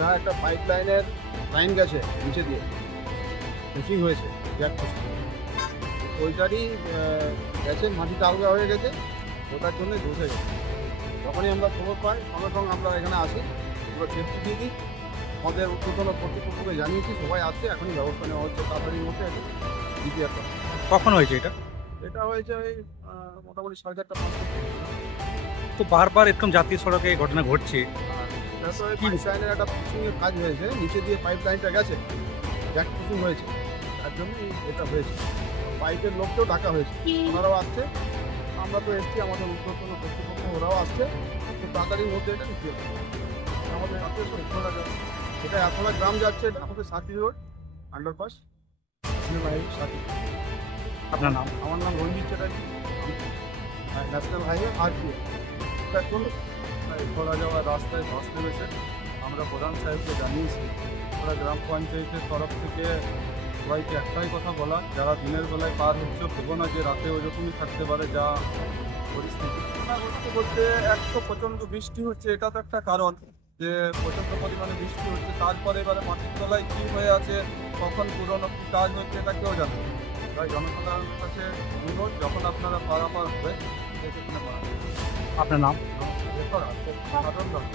এটা একটা পাইপ লাইনের লাইন গেছে নিচে দিয়ে, পুশিং হয়েছে, জ্যাক পুশিং। ওইটারই গেছে, মাটিটা আলগা হয়ে গেছে, ওটার জন্য ধসে গেছে। যখনই আমরা খবর পাই সঙ্গে সঙ্গে আমরা এখানে আসি, পুরো সেফটি দিয়ে দিই। আমাদের ঊর্ধ্বতন কর্তৃপক্ষকে জানিয়েছি, সবাই আসছে, এখনই ব্যবস্থা নেওয়া হচ্ছে তাড়াতাড়ির মধ্যে এটা দ্বিতীয় একটা। কখন হয়েছে এটা? এটা হয়েছে ওই মোটামুটি 4:30-5টা। তো বারবার এরকম জাতীয় সড়কে এই ঘটনা ঘটছে। এটা তো পাইপ লাইনের একটা পুশিংয়ের কাজ হয়েছে, নিচে দিয়ে পাইপ লাইনটা গেছে, জ্যাক পুশিং হয়েছে, তার জন্যই এটা হয়েছে। পাইপের লোককেও ডাকা হয়েছে, ওনারাও আসছে, আমরা তো এসছি, আমাদের ঊর্ধ্বতন কর্তৃপক্ষ ওরাও আসছে, খুব তাড়াতাড়ির মধ্যে এটা ঢুকিয়ে দেবো। আমাদের হাতে এতলা যাচ্ছে, এটা এতলা গ্রাম যাচ্ছে, এটা আমাদের সাথী রোড আন্ডারপাস সাথী। আপনার নাম? আমার নাম রঞ্জিত চ্যাটার্জি, ন্যাশনাল হাইওয়ে RPO। এখন খোলা যাওয়ার রাস্তায় ধস নেমেছে, আমরা প্রধান সাহেবকে জানিয়েছি। আমরা গ্রাম পঞ্চায়েতের তরফ থেকে সবাইকে একটাই কথা বলা, যারা দিনের বেলায় পার হচ্ছে ভেবো না যে রাতে ওইরকমই থাকতে পারে যা পরিস্থিতি। বলতে বলতে এক তো প্রচণ্ড বৃষ্টি হচ্ছে, এটা তো একটা কারণ যে প্রচণ্ড পরিমাণে বৃষ্টি হচ্ছে, তারপরে এবারে মাটির তলায় কী হয়ে আছে, কখন পুরোনো কী কাজ হচ্ছে এটা কেউ জানে না। তাই জনসাধারণের কাছে অনুরোধ, যখন আপনারা পারাপার হবে সেখানে পারা। আপনার নাম? সাধারণ দরকার।